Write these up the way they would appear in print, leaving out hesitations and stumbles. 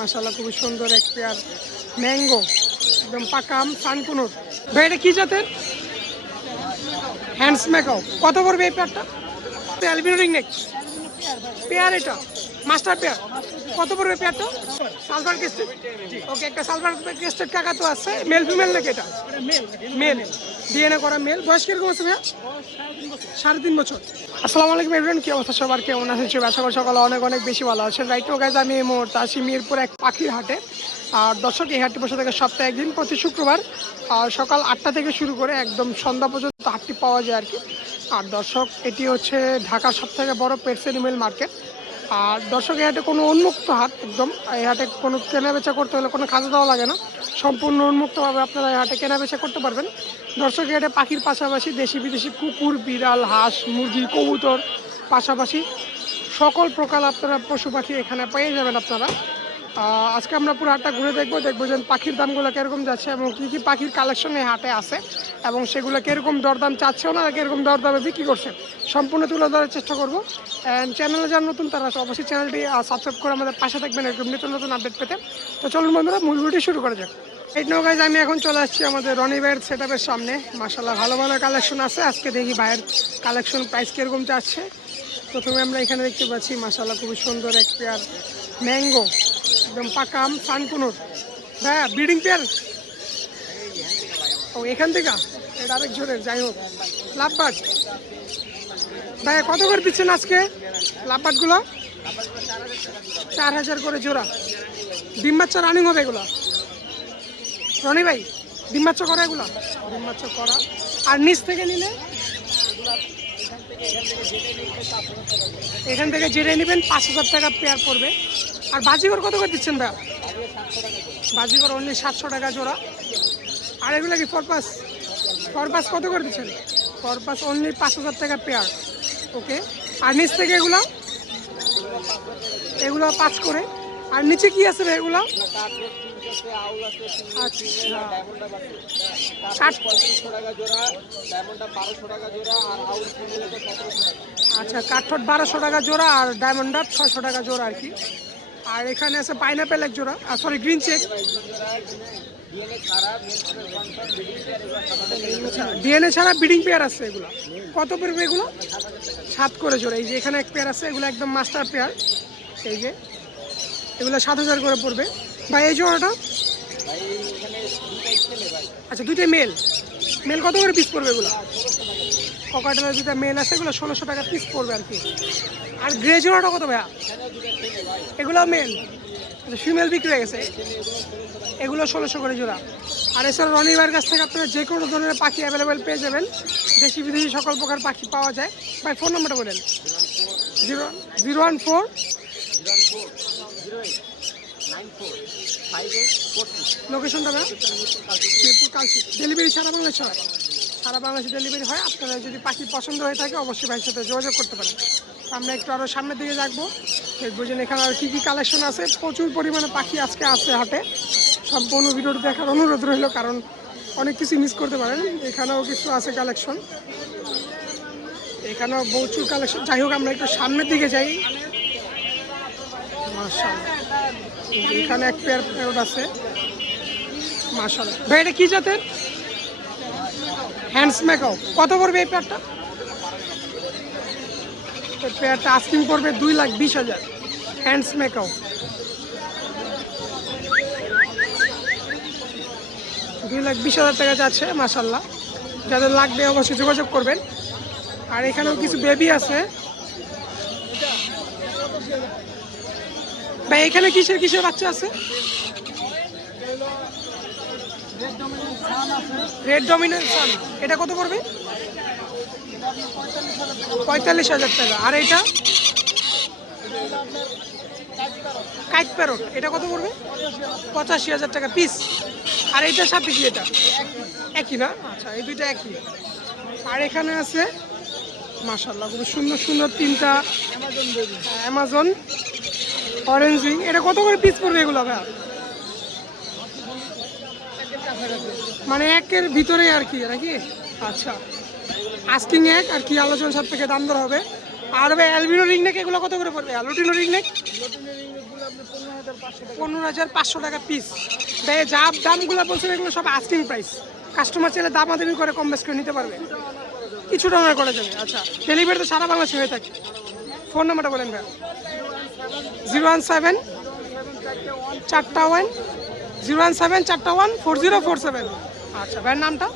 মাশাআল্লাহ খুবই সুন্দর এক পেয়ার ম্যাঙ্গো, একদম পাকা আম সানকুনুর। ভাই এটা কি জাতের? হ্যান্ডস ম্যাকাও। কত পড়বে এই পেয়ারটা? অ্যালবিনো রিংনেক পেয়ার, এটা মাস্টার পেয়ার। কত পড়বে পেয়ারটা? সালভার ক্রেস্টেড। ওকে, একটা সালভার ক্রেস্টেড কাকা তো আছে, মেল ফিমেল নাকি এটা? মেল, ডিএনএ করা মেল। বয়স কিরকম আছে ভাইয়া? 3.5 বছর। আসসালামু আলাইকুম এভরিওয়ান, কি অবস্থা সবার, কেমন আছেন? আশা করি সকালে অনেক অনেক বেশি ভালো আছেন। রাইট ও গাইজ, আমি এই মুহূর্তে আছি মিরপুর এক পাখির হাটে। আর দর্শক, এই হাটটি বসে থাকে সপ্তাহে একদিন, প্রতি শুক্রবার আর সকাল 8টা থেকে শুরু করে একদম সন্ধ্যা পর্যন্ত হাটটি পাওয়া যায় আর কি। আর দর্শক, এটি হচ্ছে ঢাকার সবথেকে বড় পেটস এনিমেল মার্কেট। আর দর্শক, এই হাটে কোনো উন্মুক্ত হাট একদম। এই হাটে কোনো কেনাবেচা করতে হলে কোনো খাজা দেওয়া লাগে না, সম্পূর্ণ উন্মুক্তভাবে আপনারা এই হাটে কেনাবেচা করতে পারবেন। দর্শক, এই হাটে পাখির পাশাপাশি দেশি বিদেশি কুকুর, বিড়াল, হাঁস, মুরগি, কবুতর পাশাপাশি সকল প্রকার আপনারা পশু পাখি এখানে পেয়ে যাবেন আপনারা। আজকে আমরা পুরো হাটটা ঘুরে দেখবো যে পাখির দামগুলো কীরকম যাচ্ছে এবং কী কী পাখির কালেকশন এই হাটে আছে এবং সেগুলো কীরকম দরদাম চাচ্ছে, ওনারা কীরকম দরদামে বিক্রি করছে, সম্পূর্ণ তুলে ধরার চেষ্টা করবো। অ্যান্ড চ্যানেলে যারা নতুন তারা অবশ্যই চ্যানেলটি সাবস্ক্রাইব করে আমাদের পাশে থাকবেন এরকম নতুন নতুন আপডেট পেতে। তো চলুন বন্ধুরা, মূল ভিডিও শুরু করা যাক। এই নো গাইজ, আমি এখন চলে আসছি আমাদের রনি ভাইয়ের সেট আপের সামনে। মাশাআল্লাহ ভালো ভালো কালেকশন আছে। আজকে দেখি ভাইয়ের কালেকশন প্রাইস কীরকম চাচ্ছে। প্রথমে আমরা এখানে দেখতে পাচ্ছি মাশাআল্লাহ খুবই সুন্দর এক পেয়ার ম্যাঙ্গো, একদম পাকা আম সানকুনুর। ভাইয়া ব্রিডিং পেয়ার? ও, এখান থেকে এটা আরেক জোরের। যাই হোক, লাভবার্ড ভাইয়া কত করে দিচ্ছেন আজকে লাভবার্ডগুলো? 4000 করে জোড়া। ডিম বাচ্চা রানিং হবে এগুলো? রনি ভাই, ডিম বাচ্চা করা এগুলো? ডিম বাচ্চা করা। আর নিচ থেকে নিলে? এখান থেকে জেনে নেবেন 5000 টাকা পেয়ার পড়বে। আর বাজিগর কত করে দিচ্ছেন ভাইয়া? বাজিগর অনলি 700 টাকা জোড়া। আর এগুলো কি ফরপাস? ফরপাস কত করে দিচ্ছেন? ফরপাস অনলি 5000 টাকা পেয়ার। ওকে। আর নিচ থেকে এগুলো? এগুলো 5 করে। আর নিচে কি আছে ভাই এগুলো? আচ্ছা, কাঠঠোট 1200 টাকা জোড়া আর ডায়মন্ডার 600 টাকা জোড়া আর কি। আর এখানে আছে পাইনাপেল এক জোড়া, সরি গ্রিন চেক। ডিএনএ ছাড়া ব্রিডিং পেয়ার আছে এগুলো। কত পড়বে এগুলো? 7 করে জোড়া। এই যে এখানে এক পেয়ার আছে, এগুলো একদম মাস্টার পেয়ার। এই যে এগুলো 7000 করে পড়বে। ভাই এই জোড়াটা? আচ্ছা, দুইটাই মেল। মেল কত করে পিস পড়বে এগুলো? ককাটেলের দুটা মেল আছে, এগুলো 1600 টাকা পিস পড়বে আর কি। আর গ্রে জোড়াটা কত ভাইয়া? এগুলো মেল। আচ্ছা, ফিমেল বিক্রি হয়ে গেছে, এগুলো 1600 করে জোড়া। আর এছাড়া রনি ভাইয়ের কাছ থেকে আপনারা যে কোনো ধরনের পাখি অ্যাভেলেবেল পেয়ে যাবেন। দেশি বিদেশি সকল প্রকার পাখি পাওয়া যায়। ভাই ফোন নাম্বারটা বলেন। 014 লোকেশনটা ভাই? মিরপুর কালচি। ডেলিভারি সারা বাংলাদেশ হয়? সারা বাংলাদেশে ডেলিভারি হয়। আপনারা যদি পাখি পছন্দ হয়ে থাকে অবশ্যই ভাইয়ের সাথে যোগাযোগ করতে পারেন। আমরা একটু আরও সামনের দিকে যাবো, দেখবো যে এখানে আর কী কী কালেকশন আছে। প্রচুর পরিমাণে পাখি আজকে আছে হাটে। সম্পূর্ণ ভিডিওটি দেখার অনুরোধ রইল, কারণ অনেক কিছু মিস করতে পারেন। এখানেও কিছু আছে কালেকশন, এখানেও প্রচুর কালেকশন। যাই হোক, আমরা একটু সামনের দিকে যাই। মাশাআল্লাহ, এখানে এক পেয়ার প্যারট আছে। মাশাআল্লাহ ভাই, এটা কি জাতের? হ্যান্ডস ম্যাকাও। কত পড়বে এই পেয়ারটা? এই পেয়ারটা আস্কিং পড়বে 2,20,000। হ্যান্ডস ম্যাকাও 2,20,000 টাকা যাচ্ছে। মাশাআল্লাহ, যাদের লাগবে অবশ্যই যোগাযোগ করবেন। আর এখানেও কিছু বেবি আছে ভাই। এখানে কিসের কিসের বাচ্চা আছে? রেড ডমিনেন্ট সান। এটা কত পড়বে? 45,000 টাকা। আর এটা কাইট প্যারট, এটা কত পড়বে? 85,000 টাকা পিস। আর এইটার সাথে কি এটা একই না? আচ্ছা, এই দুইটা একই। আর এখানে আছে মাশাআল্লাহ খুব সুন্দর সুন্দর 3টা অ্যামাজন অরেঞ্জ উইং। এটা কত করে পিস পড়বে এগুলো ভাই? মানে একের ভিতরে আর কি নাকি? আচ্ছা, আস্কিং এক আর কি, আলোচনা সাপেক্ষে দাম দর হবে। আর ভাই অ্যালবিনো রিংনেক এগুলো কত করে পড়বে? লুটিনো রিংনেক 15,500 টাকা পিস। যা দামগুলো বলছেন এগুলো সব আস্কিং প্রাইস। কাস্টমার চাইলে দামাদামি করে কম বেশ করে নিতে পারবে, কিছুটা অনার করা যাবে। আচ্ছা, ডেলিভারি তো সারা বাংলাদেশে হয়ে থাকে। ফোন নাম্বারটা বলেন ভাই। 017 4 017 4 4047। আচ্ছা, ভাইয়ের নামটা?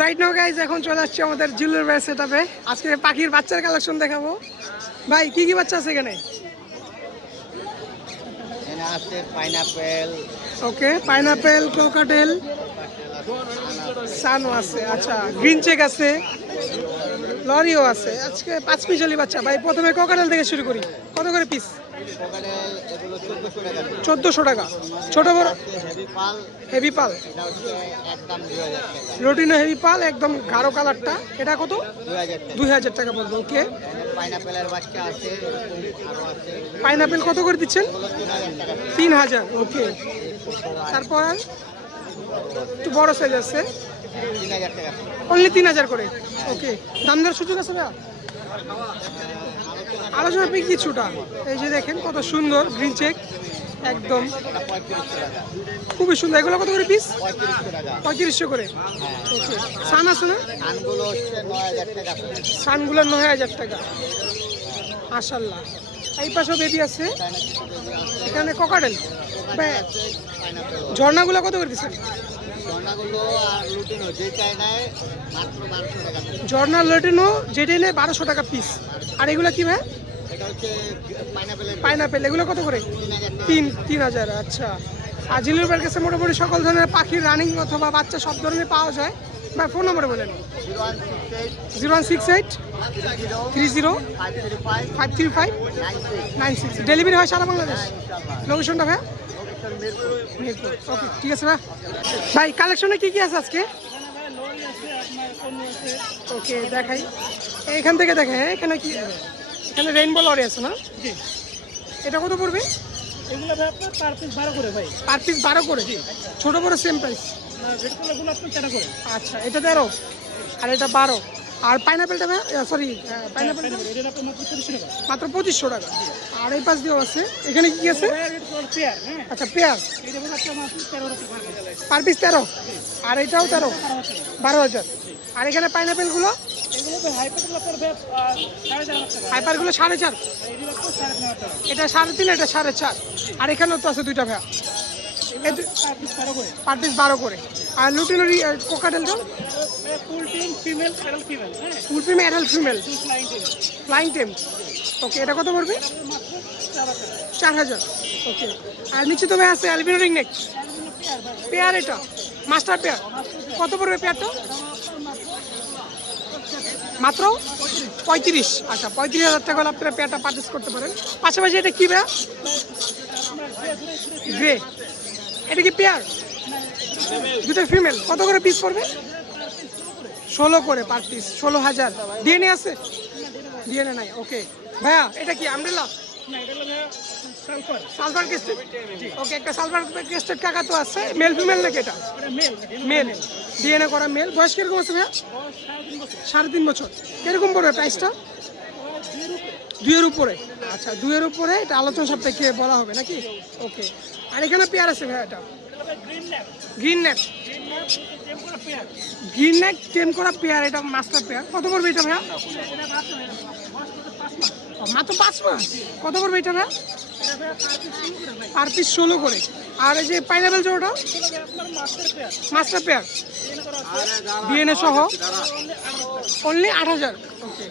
রাইট নাও গাইজ, এখন চলে আসছে আমাদের জিল্লুর ভাইয়ের সেটআপে। আজকে পাখির বাচ্চার কালেকশন দেখাবো। ভাই কি কি বাচ্চা আছে এখানে? পাইনাপেল, ওকে, পাইনাপেল, কোকাটেল, সানও আছে। আচ্ছা, গ্রিন চেক আছে, লরিও আছে। আজকে 5 পিস বাচ্চা। ভাই প্রথমে কোকাটেল থেকে শুরু করি। কত করে পিস? 1400 টাকা। ছোট বড় হেভি পাল, রোটিনো হেভি পাল, একদম গাঢ় কালারটা। এটা কত? 2000 টাকা পড়বে। ওকে, পাইনাপেল কত করে দিচ্ছেন? 3000। ওকে, তারপর একটু বড় সাইজ আছে, অনলি 3000 করে। ওকে, দাম দর সুযোগ আছে ভাইয়া? আলোচনা পেয়ে কিছুটা। এই যে দেখেন কত সুন্দর গ্রিন চেক, একদম খুবই সুন্দর। এগুলো কত করে পিস? 3500 করে। ওকে, সান আছে না? সানগুলো 9000 টাকা। মাশাআল্লাহ। এই পাশেও বেবি আছে, এখানে কোকাটেল। ঝর্ণাগুলো কত করে দিচ্ছেন? ঝর্ণা লটিনো যেটাই নেয় 1200 টাকা পিস। আর এগুলো কি ভাই? পাইনাপেল, এগুলো কত করে? 3000। আচ্ছা, আর জিলুর ভাইয়ের কাছে মোটামুটি সকল ধরনের পাখির রানিং অথবা বাচ্চা সব ধরনের পাওয়া যায়। ভাই ফোন নম্বর বলেন। 0168 30 535 96। ডেলিভারি হয় সারা বাংলাদেশ? লোকেশনটা ভাই? মিরপুর। ওকে, ঠিক আছে ভাই। ভাই কালেকশনে কি কি আছে আজকে? ওকে, দেখাই এখান থেকে। দেখে এখানে কি, এখানে রেইনবো লরি আছে না? জি। এটা কত পড়বে? এগুলো ভাই আপনার পার পিস 12 করে ভাই। পার পিস 12 করে? জি। ছোট বড় সেম প্রাইস? না, রেড কালারগুলো আপনার 13 করে। আচ্ছা, এটা 13 আর এটা 12। আর পাইনাপেলটা ভাই, সরি, পাইনাপেল এটা আপনার মাত্র 2500 টাকা। আর এই পাশ দিয়েও আছে। এখানে কি কি আছে? পেয়ার। হ্যাঁ, আচ্ছা, পেয়ার। এটা ভাই আপনার মাত্র 13 টাকা পার পিস 13। আর এটাও 13, 12000। আর এখানে পাইনাপেলগুলো? এগুলো ভাই হাইপারগুলো আপনার ভাই 4.5 টাকা। হাইপারগুলো 4.5। এগুলো আপনার 4.5 টাকা। এটা 3.5, এটা 4.5। আর এখানেও তো আছে দুইটা ভাইয়া, পার পিস 12 করে। পার পিস 12 করে। আর লুটিনোরি কোকাটেলটা? Full tame female, adult female. হ্যাঁ, full female, adult female, flying tame. Flying tame. Okay, এটা কত পড়বে? মাত্র 4 টাকা। 4000। ওকে, আর নিচে তো ভাই আছে অ্যালবিনো রিং নেক পেয়ার। এটা মাস্টার পেয়ার। কত পড়বে পেয়ারটা? মাত্র 35। আচ্ছা, 35,000 টাকা হলে আপনারা পেয়ারটা পারচেস করতে পারেন। পাশাপাশি এটা কি ভাইয়া? গ্রে। এটা কি পেয়ার? দুটো ফিমেল। কত করে পিস পড়বে? 16 করে পার পিস। 16,000। ডিএনএ আছে? ডিএনএ নাই। ওকে ভাইয়া, এটা কি আমব্রেলা? Sulphur crested. ওকে, একটা সালফার ক্রেস্টেড কাকা তো আছে। মেল ফিমেল নাকি এটা? মেল, ডিএনএ করা মেল। বয়স কিরকম আছে ভাইয়া? 3.5 বছর। কিরকম পড়বে প্রাইসটা? 2 এর উপরে। আচ্ছা, 2 এর উপরে। এটা আলোচনা সাপেক্ষে বলা হবে নাকি? ওকে, আর এখানে পেয়ার আছে ভাইয়া? এটা গ্রিন নেক, গ্রিন নেক টেম করা পেয়ার। এটা মাস্টার পেয়ার। কত পড়বে এটা ভাইয়া? মাত্র 5 মাস। কত পড়বে এটা ভাইয়া? পার পিস 16 করে। আর এই যে পাইনাপেল জোড়াটা? মাস্টার পেয়ার, ডিএনএ সহ, অনলি 8000। ওকে,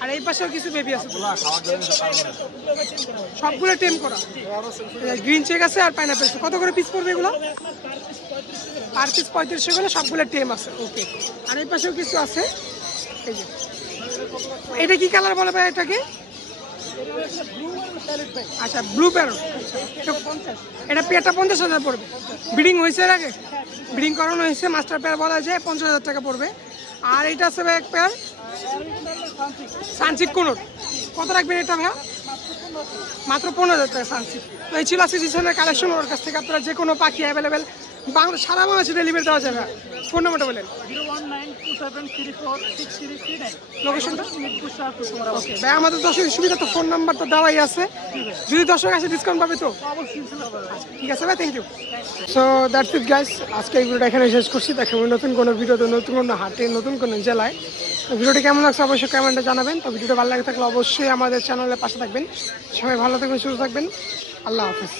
আর এই পাশেও কিছু বেবি আছে, সবগুলো টেম করা। গ্রিন চেক আছে আর পাইনাপেল। কত করে পিস পড়বে এগুলো? পার পিস 3500 করে, সবগুলো টেম আছে। ওকে, আর এই পাশেও কিছু আছে। এই যে এটা কি কালার বলে ভাই এটাকে? আচ্ছা, ব্লু প্যারট। এটা পেয়ারটা 50,000 পড়বে। ব্রিডিং হয়েছে এর আগে? ব্রিডিং করানো হয়েছে, মাস্টার পেয়ার বলা যায়। 50,000 টাকা পড়বে। আর এটা আছে ভাই এক পেয়ার সানসিট কোনোর। কত রাখবেন এটা ভাইয়া? মাত্র 15,000 টাকা সানসিট। তো এই ছিল আজকে জিসানের কালেকশন। ওর কাছ থেকে আপনারা যে কোনো পাখি অ্যাভেলেবেল বাংলা সারা বাংলাদেশে ডেলিভারি দেওয়া যাবে। ফোন নাম্বারটা বলেন। 01927346339 লোকেশনটা মিরপুর শাহ কুসুমারা। ওকে ভাই, আমাদের দর্শকের সুবিধা তো ফোন নাম্বার তো দেওয়াই আছে, যদি দর্শক আসে ডিসকাউন্ট পাবে তো? অবশ্যই ঠিক আছে ভাই, thank you. So that's it guys, আজকে এই ভিডিওটা এখানে শেষ করছি। দেখাবো নতুন কোনো ভিডিওতে, নতুন কোনো হাটে, নতুন কোনো জেলায়। তো ভিডিওটি কেমন লাগছে অবশ্যই কমেন্টে জানাবেন। তো ভিডিওটা ভালো লাগে থাকলে অবশ্যই আমাদের চ্যানেলের পাশে থাকবেন। সবাই ভালো থাকবেন, সুস্থ থাকবেন। আল্লাহ হাফিজ।